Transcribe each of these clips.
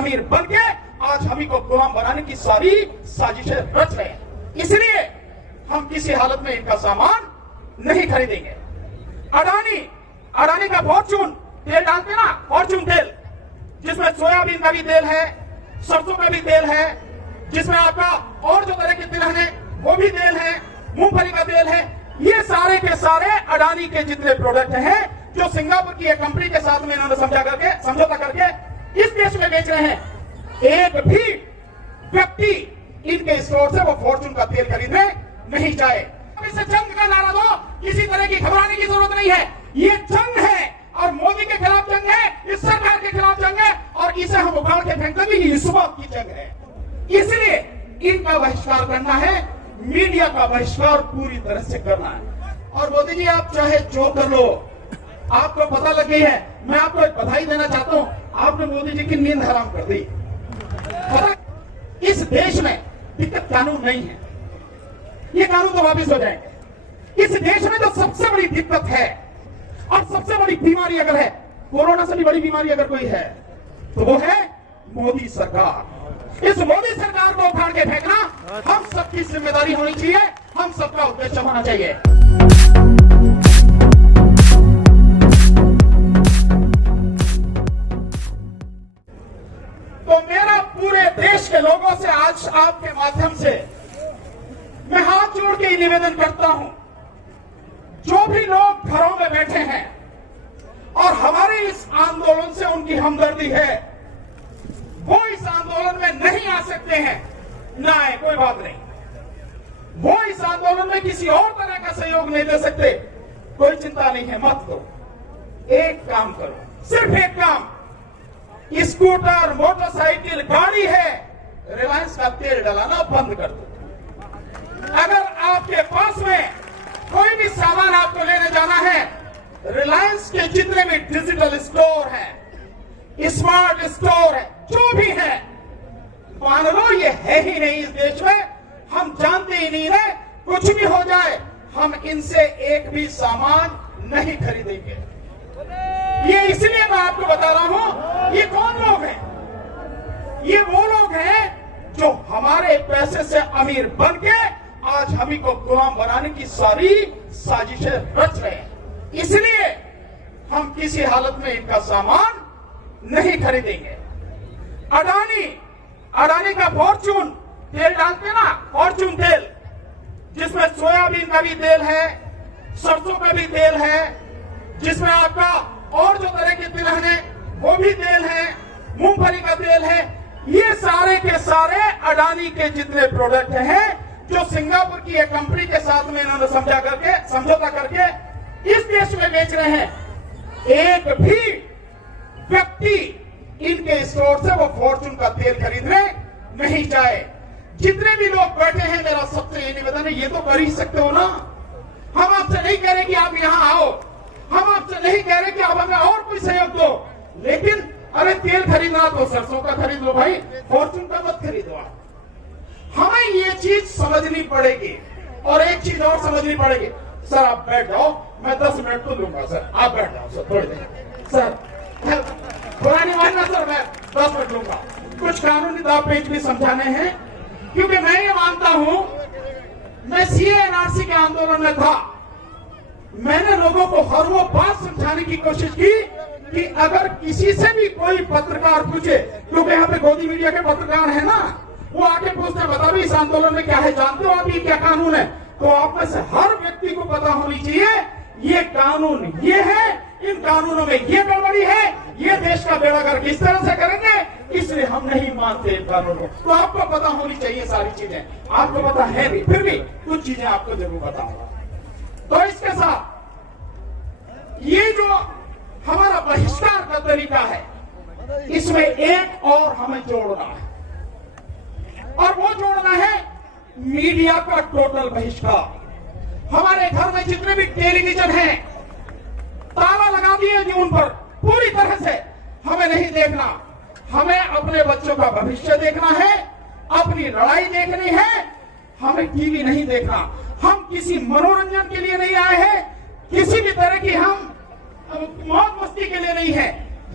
अमीर बन के आज हम ही को गुलाम बनाने की सारी साजिशें रच रहे हैं। इसलिए हम किसी हालत में इनका सामान नहीं खरीदेंगे। अडानी का फॉर्चून तेल डालते ना, फॉर्चून तेल, जिसमें सोयाबीन का भी तेल है, सरसों का भी तेल है, जिसमें आपका और जो तरह के तेल हैं वो भी तेल है, मूंगफली का तेल है, ये सारे के सारे अडानी के जितने प्रोडक्ट हैं जो सिंगापुर की एक कंपनी के साथ में इन्होंने समझौता करके इस देश में बेच रहे हैं। एक भी व्यक्ति इनके स्टोर से वो फॉर्चून का तेल खरीदने नहीं जाए। इससे जंग का नारा दो, किसी तरह की घबराने की जरूरत नहीं है। ये जंग है और मोदी के खिलाफ जंग है, इस सरकार के खिलाफ जंग है और इसे हम उखाड़ के फेंक देंगे, ये इस बात की जंग है। इसलिए इनका बहिष्कार करना है, मीडिया का बहिष्कार पूरी तरह से करना है। और मोदी जी आप चाहे जो कर लो, आपको पता लग गई है। मैं आपको एक बधाई देना चाहता हूं, आपने मोदी जी की नींद हराम कर दी। इस देश में दिक्कत कानून नहीं है, ये कानून तो वापिस हो जाएंगे। इस देश में जो सबसे बड़ी दिक्कत है और सबसे बड़ी बीमारी अगर है, कोरोना से भी बड़ी बीमारी अगर कोई है तो वो है मोदी सरकार। इस मोदी सरकार को उखाड़ के फेंकना हम सबकी जिम्मेदारी होनी चाहिए, हम सबका उद्देश्य होना चाहिए। तो मेरा पूरे देश के लोगों से आज आपके माध्यम से मैं हाथ जोड़ के निवेदन करता हूं, जो भी लोग घरों में बैठे हैं और हमारे इस आंदोलन से उनकी हमदर्दी है, वो इस आंदोलन में नहीं आ सकते हैं, ना आए, कोई बात नहीं। वो इस आंदोलन में किसी और तरह का सहयोग नहीं दे सकते, कोई चिंता नहीं है, मत करो। एक काम करो, सिर्फ एक काम, स्कूटर, मोटरसाइकिल, गाड़ी है, रिलायंस का तेल डलाना बंद कर दो। अगर आपके पास में कोई भी सामान आपको लेने जाना है, रिलायंस के जितने भी डिजिटल स्टोर है, स्मार्ट स्टोर है, जो भी है, मान लो ये है ही नहीं इस देश में, हम जानते ही नहीं है, कुछ भी हो जाए हम इनसे एक भी सामान नहीं खरीदेंगे। ये इसलिए मैं आपको बता रहा हूं, ये कौन लोग हैं? ये वो लोग हैं जो हमारे पैसे से अमीर बन के आज हम ही को गुलाम बनाने की सारी साजिशें रच रहे हैं। इसलिए हम किसी हालत में इनका सामान नहीं खरीदेंगे। अडानी का फॉर्चून तेल डालते ना, फॉर्चून तेल, जिसमें सोयाबीन का भी तेल है, सरसों का भी तेल है, जिसमें आपका और जो तरह के तेल हैं वो भी तेल है, मूंगफली का तेल है, ये सारे के सारे अडानी के जितने प्रोडक्ट हैं जो सिंगापुर की एक कंपनी के साथ में इन्होंने समझौता करके इस देश में बेच रहे हैं। एक भी व्यक्ति इनके स्टोर से वो फॉर्चून का तेल खरीदने नहीं जाए। जितने भी लोग बैठे हैं, मेरा सबसे ये निवेदन है, ये तो कर ही सकते हो ना। हम आपसे नहीं कह रहे कि आप यहां आओ, हम आपसे नहीं कह रहे कि आप हमें और कोई सहयोग दो, लेकिन अरे तेल खरीदना तो सरसों का खरीद लो भाई, फॉर्चून का मत खरीदो आप। हमें ये चीज समझनी पड़ेगी और एक चीज और समझनी पड़ेगी। सर आप बैठ जाओ, मैं 10 मिनट तो लूंगा सर, आप बैठ जाओ सर थोड़ी देर। सर बुरा नहीं मानना सर, मैं 10 मिनट लूंगा। कुछ कानूनी दाव पेच भी समझाने हैं, क्योंकि मैं ये मानता हूं, मैं CA/NRC के आंदोलन में था, मैंने लोगों को हर वो बात समझाने की कोशिश की कि अगर किसी से भी कोई पत्रकार पूछे, क्योंकि यहाँ पे गोदी मीडिया के पत्रकार है ना, वो आके पूछते बता भी इस आंदोलन में क्या है, जानते हो आप ये क्या कानून है? तो आप में से हर व्यक्ति को पता होनी चाहिए ये कानून ये है, इन कानूनों में ये गड़बड़ी है, ये देश का बेड़ागर्क किस तरह से करेंगे, इसलिए हम नहीं मानते इन कानूनों। तो आपको पता होनी चाहिए सारी चीजें, आपको पता है भी, फिर भी कुछ चीजें आपको जरूर बताऊंगा। तो इसके साथ ये जो हमारा बहिष्कार का तरीका है, इसमें एक और हमें जोड़ना है, और वो जोड़ना है मीडिया का टोटल बहिष्कार। हमारे घर में जितने भी टेलीविजन हैं, ताला लगा दिए जी उन पर, पूरी तरह से हमें नहीं देखना। हमें अपने बच्चों का भविष्य देखना है, अपनी लड़ाई देखनी है, हमें टीवी नहीं देखना। हम किसी मनोरंजन के लिए नहीं आए हैं, किसी भी तरह की हम मौज मस्ती के लिए नहीं है।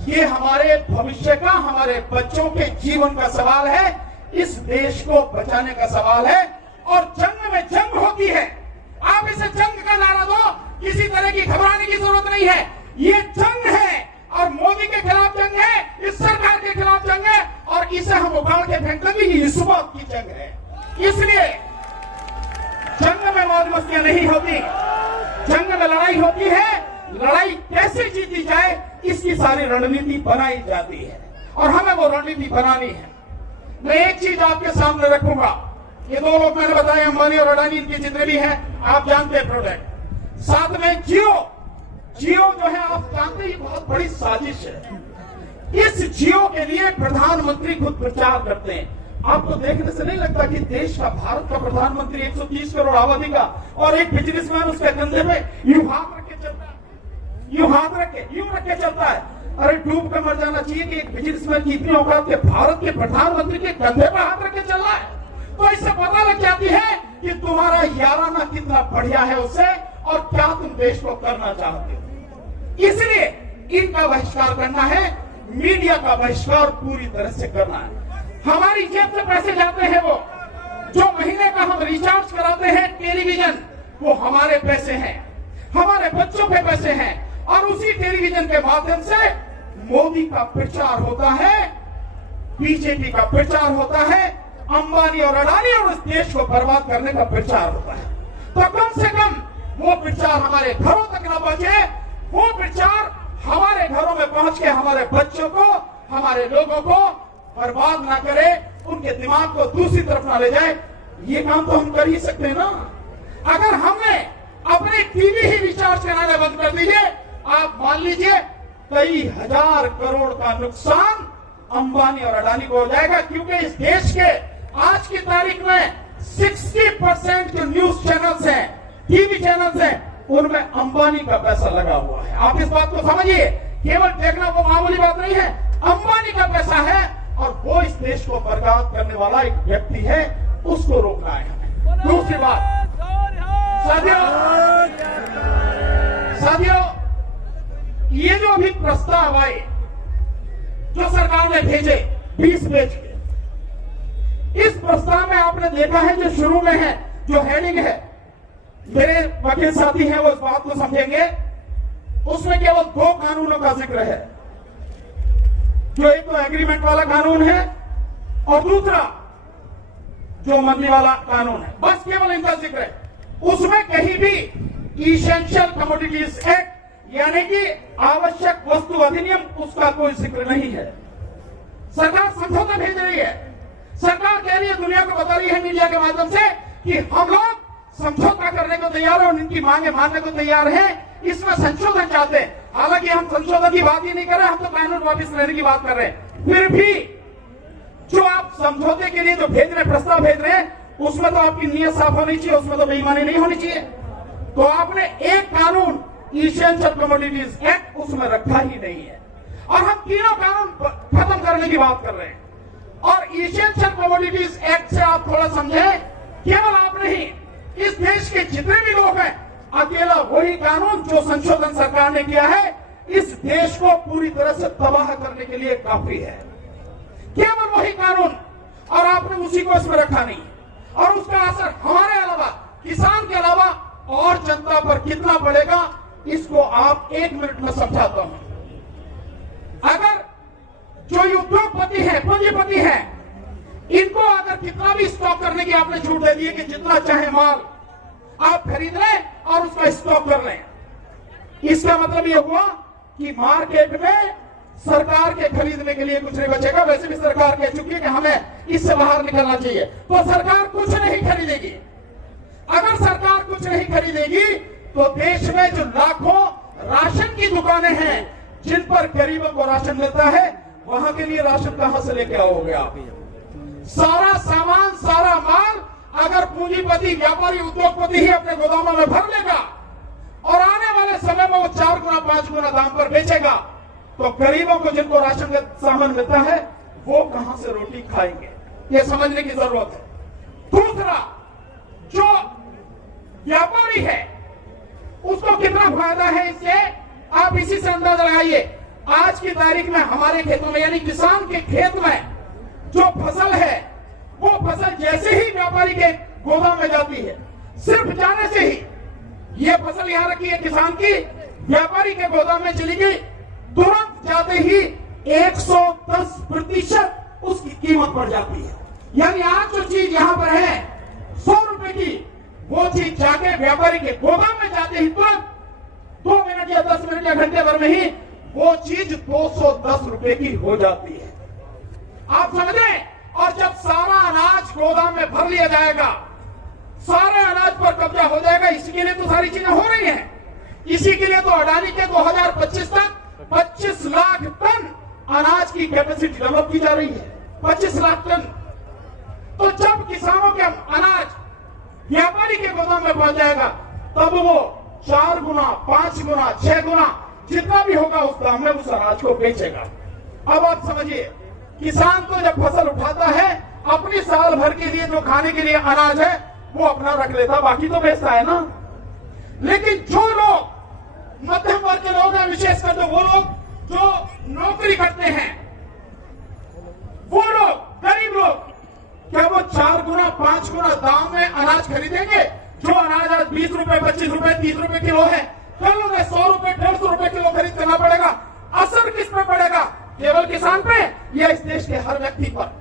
ये हमारे भविष्य का, हमारे बच्चों के जीवन का सवाल है, इस देश को बचाने का सवाल है। और जंग में जंग होती है, आप इसे जंग का नारा दो, किसी तरह की घबराने की जरूरत नहीं है। ये जंग है और मोदी के खिलाफ जंग है, इस सरकार के खिलाफ जंग है, और इसे हम उखाड़ के फेंक देंगे, ये इस बात की जंग है। इसलिए जंग में मौज मस्तियां नहीं होती, जंग में लड़ाई होती है। लड़ाई कैसे जीती जाए इसकी सारी रणनीति बनाई जाती है और हमें वो रणनीति बनानी है। मैं एक चीज आपके सामने रखूंगा, ये दो लोग मैंने बताया, अंबानी और अडानी, इनके जितने भी हैं आप जानते हैं प्रोडक्ट। साथ में जियो जो है आप जानते हैं बहुत बड़ी साजिश है। इस जियो के लिए प्रधानमंत्री खुद प्रचार करते हैं। आपको देखने से नहीं लगता कि देश का, भारत का प्रधानमंत्री 130 करोड़ आबादी का, और एक बिजनेसमैन उसके कंधे पे यूं हाथ रख के चलता है, यूं रख के चलता है। अरे डूब कर मर जाना चाहिए कि एक बिजनेसमैन की इतनी औकात के भारत के प्रधानमंत्री के कंधे पे हाथ रख के चल रहा है। तो इससे पता लग जाती है कि तुम्हारा याराना कितना बढ़िया है उससे, और क्या तुम देश को करना चाहते हो। इसलिए इनका बहिष्कार करना है, मीडिया का बहिष्कार पूरी तरह से करना है। हमारी जेब से पैसे जाते हैं, वो जो महीने का हम रिचार्ज कराते हैं टेलीविजन, वो हमारे पैसे हैं, हमारे बच्चों के पैसे हैं, और उसी टेलीविजन के माध्यम से मोदी का प्रचार होता है, बीजेपी का प्रचार होता है, अंबानी और अडानी और इस देश को बर्बाद करने का प्रचार होता है। तो कम से कम वो प्रचार हमारे घरों तक न पहुंचे, वो प्रचार हमारे घरों में पहुंच के हमारे बच्चों को, हमारे लोगों को बर्बाद ना करे, उनके दिमाग को दूसरी तरफ ना ले जाए। ये काम तो हम कर ही सकते हैं ना। अगर हमने अपने टीवी ही रिचार्ज कराने बंद कर दिए, आप मान लीजिए कई हजार करोड़ का नुकसान अंबानी और अडानी को हो जाएगा। क्योंकि इस देश के आज की तारीख में 60% जो न्यूज चैनल्स हैं, टीवी चैनल्स हैं, उनमें अंबानी का पैसा लगा हुआ है। आप इस बात को समझिए, केवल देखना वो मामूली बात नहीं है, अंबानी का पैसा है, और वो इस देश को बर्बाद करने वाला एक व्यक्ति है, उसको रोकना है हमें। दूसरी बात, साथियों, ये जो अभी प्रस्ताव आए, जो सरकार ने भेजे 20 पेज के, इस प्रस्ताव में आपने देखा है जो शुरू में है, जो हेडिंग है, मेरे वकील साथी हैं वो इस बात को समझेंगे, उसमें केवल 2 कानूनों का जिक्र है। जो एक तो एग्रीमेंट वाला कानून है और दूसरा जो मंदी वाला कानून है, बस केवल इनका जिक्र है। उसमें कहीं भी इसेंशियल कमोडिटीज एक्ट यानी कि आवश्यक वस्तु अधिनियम, उसका कोई जिक्र नहीं है। सरकार समझौता भेज रही है, सरकार कह रही है, दुनिया को बता रही है मीडिया के माध्यम से कि हम लोग समझौता करने को तैयार है और इनकी मांगे मानने को तैयार है, इसमें संशोधन चाहते हैं। हालांकि हम संशोधन की बात ही नहीं कर रहे, हम तो कानून वापस लेने की बात कर रहे हैं। फिर भी जो आप समझौते के लिए जो भेज रहे, प्रस्ताव भेज रहे हैं, उसमें तो आपकी नीयत साफ होनी चाहिए, उसमें तो बेईमानी नहीं होनी चाहिए। तो आपने एक कानून इसेंशियल कमोडिटीज एक्ट उसमें रखा ही नहीं है, और हम तीनों कानून खत्म करने की बात कर रहे हैं। और इसेंशियल कमोडिटीज एक्ट से आप थोड़ा समझें, केवल आप नहीं, इस देश के जितने भी लोग हैं, अकेला वही कानून जो संशोधन सरकार ने किया है, इस देश को पूरी तरह से तबाह करने के लिए काफी है। केवल वही कानून, और आपने उसी को इसमें रखा नहीं, और उसका असर हमारे अलावा, किसान के अलावा और जनता पर कितना पड़ेगा, इसको आप 1 मिनट में समझाता हूं। अगर जो उद्योगपति है, पूंजीपति है, इनको अगर कितना भी स्टॉक करने की आपने छूट दे दी है कि जितना चाहे माल आप खरीद लें और उसका स्टॉक कर लें, इसका मतलब यह हुआ कि मार्केट में सरकार के खरीदने के लिए कुछ नहीं बचेगा। वैसे भी सरकार कह चुकी है कि हमें इससे बाहर निकलना चाहिए, तो सरकार कुछ नहीं खरीदेगी। अगर सरकार कुछ नहीं खरीदेगी तो देश में जो लाखों राशन की दुकानें हैं जिन पर गरीबों को राशन मिलता है, वहां के लिए राशन कहां से लेके आओगे आप? सारा सामान, सारा माल अगर पूंजीपति, व्यापारी, उद्योगपति ही अपने गोदामों में भर लेगा और आने वाले समय में वो 4 गुना 5 गुना दाम पर बेचेगा, तो गरीबों को जिनको राशन का सामान मिलता है वो कहां से रोटी खाएंगे? ये समझने की जरूरत है। दूसरा, जो व्यापारी है उसको कितना फायदा है इससे, आप इसी से अंदाजा लगाइए। आज की तारीख में हमारे खेतों में यानी किसान के खेत में जो फसल है वो फसल जैसे ही व्यापारी के गोदाम में जाती है, सिर्फ जाने से ही ये फसल यहां रखी है किसान की, व्यापारी के गोदाम में चली गई, तुरंत जाते ही 110% उसकी कीमत बढ़ जाती है। यानी आज जो चीज यहां पर है 100 रुपए की, वो चीज जाके व्यापारी के गोदाम में जाते ही तुरंत 2 मिनट या 10 मिनट या घंटे भर में ही वो चीज 210 रुपए की हो जाती है। आप समझे? और जब सारा अनाज गोदाम में भर लिया जाएगा, सारे अनाज पर कब्जा हो जाएगा, इसी के लिए तो सारी चीजें हो रही हैं। इसी के लिए तो अडानी के 2025 तक 25 लाख टन अनाज की कैपेसिटी डेवलप की जा रही है। 25 लाख टन। तो जब किसानों के अनाज व्यापारी के गोदाम में पहुंच जाएगा, तब वो 4 गुना, 5 गुना, 6 गुना जितना भी होगा उस दाम में उस अनाज को बेचेगा। अब आप समझिए, किसान तो जब फसल उठाता है अपनी साल भर के लिए जो खाने के लिए अनाज है वो अपना रख लेता, बाकी तो बेचता है ना। लेकिन जो लोग मध्यम वर्ग के लोग हैं, विशेषकर तो वो लोग जो नौकरी करते हैं, वो लोग गरीब लोग, क्या वो 4 गुना 5 गुना दाम में अनाज खरीदेंगे? जो अनाज आज 20 रुपए, 25 रुपए, 30 रुपए किलो है, कल उन्हें 100 रुपए, 150 रुपए किलो खरीद करना पड़ेगा। असर किस पे पड़ेगा? केवल किसान पे या इस देश के हर व्यक्ति पर?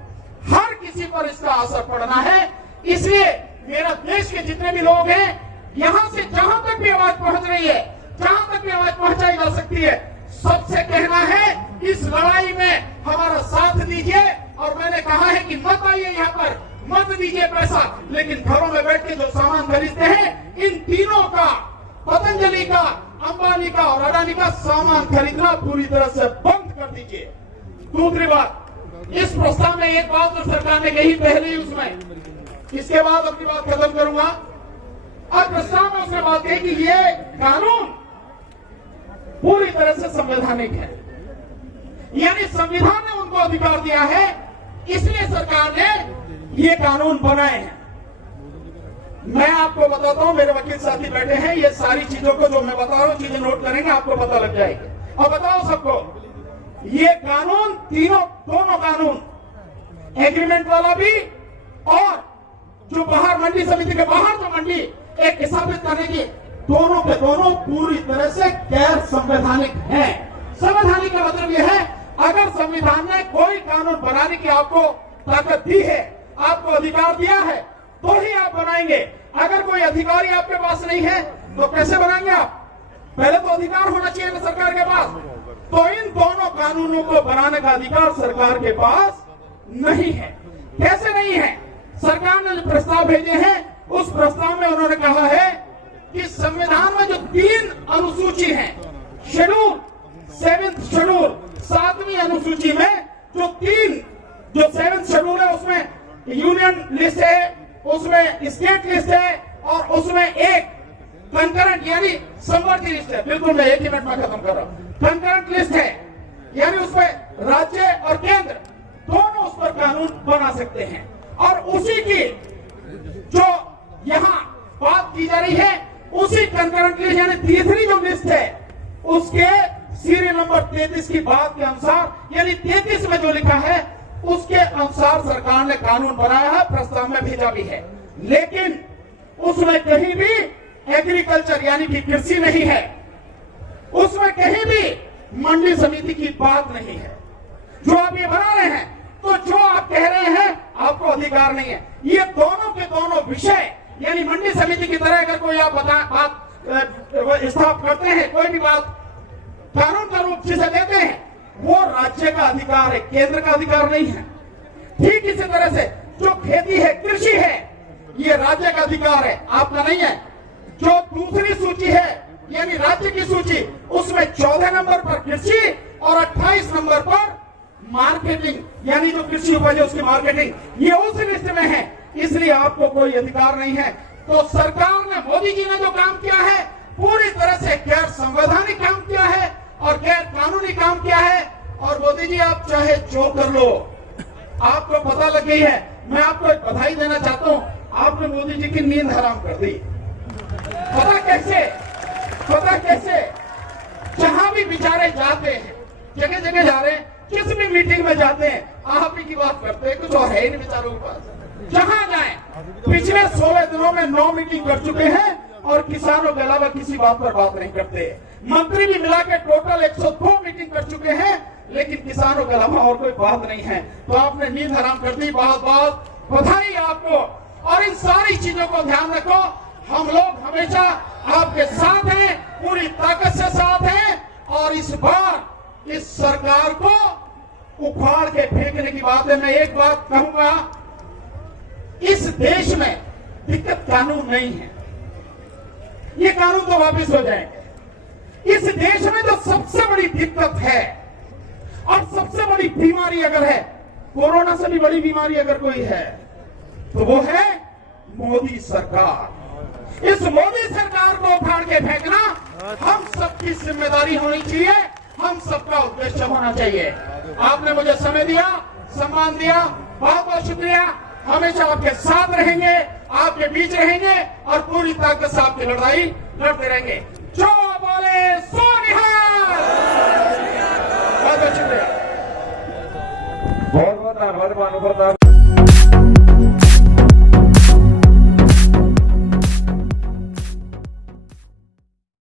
हर किसी पर इसका असर पड़ना है। इसलिए मेरा देश के जितने भी लोग हैं, यहां से जहां तक भी आवाज पहुंच रही है, जहां तक भी आवाज पहुंचाई जा सकती है, सबसे कहना है इस लड़ाई में हमारा साथ दीजिए। और मैंने कहा है कि मत आइए यहाँ पर, मत दीजिए पैसा, लेकिन घरों में बैठ के जो सामान खरीदते हैं, इन तीनों का, पतंजलि का, अंबानी का और अडानी का सामान खरीदना पूरी तरह से बंद कर दीजिए। दूसरी बात, इस प्रस्ताव में एक बात तो सरकार ने कही पहले ही उसमें, इसके बाद अपनी बात खत्म करूंगा। और प्रस्ताव में उसने बात कही कि ये कानून पूरी तरह से संवैधानिक है, यानी संविधान ने उनको अधिकार दिया है, इसलिए सरकार ने ये कानून बनाए हैं। मैं आपको बताता हूं, मेरे वकील साथी बैठे हैं, ये सारी चीजों को जो मैं बता रहा हूं चीजें नोट करेंगे, आपको पता लग जाएगी। और बताओ सबको, ये कानून दोनों कानून, एग्रीमेंट वाला भी और जो बाहर मंडी समिति के बाहर जो मंडी एक स्थापित करने की, दोनों के दोनों पूरी तरह से गैर संवैधानिक है। संवैधानिक का मतलब यह है, अगर संविधान ने कोई कानून बनाने की आपको ताकत दी है, आपको अधिकार दिया है, तो ही आप बनाएंगे। अगर कोई अधिकारी आपके पास नहीं है तो कैसे बनाएंगे आप? पहले तो अधिकार होना चाहिए ना सरकार के पास। तो इन दोनों कानूनों को बनाने का अधिकार सरकार के पास नहीं है। कैसे नहीं है? सरकार ने जो प्रस्ताव भेजे हैं, उस प्रस्ताव में उन्होंने कहा है कि संविधान में जो 3 अनुसूची हैं, शेड्यूल 7th शेड्यूल 7वीं अनुसूची में जो 7th शेड्यूल है, उसमें यूनियन लिस्ट है, उसमें स्टेट लिस्ट है और उसमें एक कंकरेंट यानी समवर्ती लिस्ट है। बिल्कुल, मैं 1 ही मिनट में खत्म कर रहा हूं। कंकरेंट लिस्ट है, यानी उसमें राज्य और केंद्र दोनों उस पर कानून बना सकते हैं। और उसी की जो यहां बात की जा रही है, उसी कंकरेंट लिस्ट यानी तीसरी जो लिस्ट है, उसके सीरियल नंबर 33 की बात के अनुसार, यानी 33 में जो लिखा है उसके अनुसार सरकार ने कानून बनाया है, प्रस्ताव में भेजा भी है। लेकिन उसमें कहीं भी एग्रीकल्चर यानी कि कृषि नहीं है, उसमें कहीं भी मंडी समिति की बात नहीं है। जो आप ये बना रहे हैं, तो जो आप कह रहे हैं आपको अधिकार नहीं है। ये दोनों के दोनों विषय, यानी मंडी समिति की तरह अगर कोई आप बात स्थापित करते हैं, कोई भी बात कानून का रूप जिसे देते हैं, वो राज्य का अधिकार है, केंद्र का अधिकार नहीं है। ठीक इसी तरह से जो खेती है, कृषि है, ये राज्य का अधिकार है, आपका नहीं है। जो दूसरी सूची है यानी राज्य की सूची, उसमें 14 नंबर पर कृषि और 28 नंबर पर मार्केटिंग यानी जो कृषि उपज है उसकी मार्केटिंग, ये उस लिस्ट में है, इसलिए आपको कोई अधिकार नहीं है। तो सरकार ने, मोदी जी ने जो काम किया है, पूरी तरह से गैर संवैधानिक काम किया है और गैर कानूनी काम किया है। और मोदी जी, आप चाहे जो कर लो, आपको पता लग गई है। मैं आपको एक बधाई देना चाहता हूं, आपने मोदी जी की नींद हराम कर दी। पता कैसे? जहां भी बेचारे जाते हैं, जगह जगह जा रहे हैं, किसी भी मीटिंग में जाते हैं आप ही की बात करते हैं, कुछ और है ही नहीं बेचारों के पास। जहां जाए पिछले 16 दिनों में 9 मीटिंग कर चुके हैं और किसानों के अलावा किसी बात पर बात नहीं करते। मंत्री भी मिला के टोटल 102 मीटिंग कर चुके हैं, लेकिन किसानों के अलावा और कोई बात नहीं है। तो आपने नींद हराम कर दी। बहुत बहुत बधाई आपको। और इन सारी चीजों को ध्यान रखो, हम लोग हमेशा आपके साथ हैं, पूरी ताकत से साथ हैं। और इस बार इस सरकार को उखाड़ के फेंकने की बात है। मैं एक बात कहूंगा, इस देश में दिक्कत कानून नहीं है, ये कानून तो वापिस हो जाएंगे। इस देश में जो सबसे बड़ी दिक्कत है और सबसे बड़ी बीमारी अगर है, कोरोना से भी बड़ी बीमारी अगर कोई है तो वो है मोदी सरकार। इस मोदी सरकार को उखाड़ के फेंकना हम सबकी जिम्मेदारी होनी चाहिए, हम सबका उद्देश्य होना चाहिए। आपने मुझे समय दिया, सम्मान दिया, बहुत बहुत शुक्रिया। हमेशा आपके साथ रहेंगे, आपके बीच रहेंगे और पूरी ताकत से आपकी लड़ाई लड़ते रहेंगे। जो बोले सो निहाल। बहुत बहुत शुक्रिया। बहुत बहुत धन्यवाद मानव प्रताप।